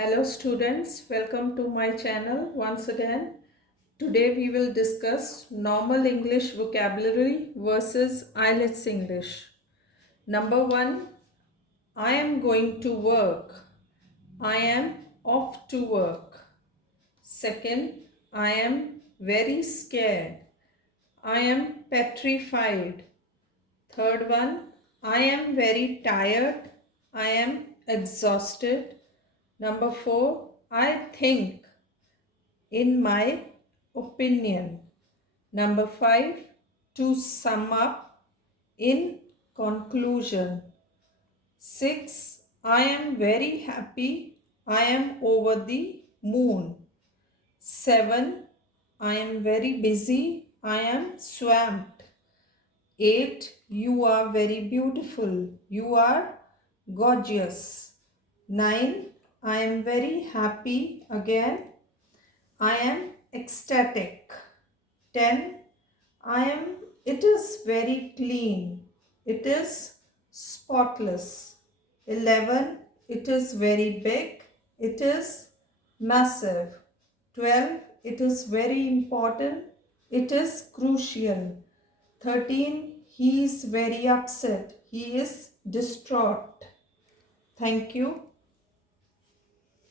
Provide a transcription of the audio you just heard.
Hello students, welcome to my channel once again. Today we will discuss normal English vocabulary versus IELTS English. Number 1, I am going to work. I am off to work. Second, I am very scared. I am petrified. Third one, I am very tired. I am exhausted. Number 4, I think. In my opinion. Number 5, to sum up. In conclusion. 6, I am very happy. I am over the moon. 7, I am very busy. I am swamped. 8, you are very beautiful. You are gorgeous. 9, I am very happy. Again, I am ecstatic. 10. It is very clean. It is spotless. 11. It is very big. It is massive. 12. It is very important. It is crucial. 13. He is very upset. He is distraught. Thank you.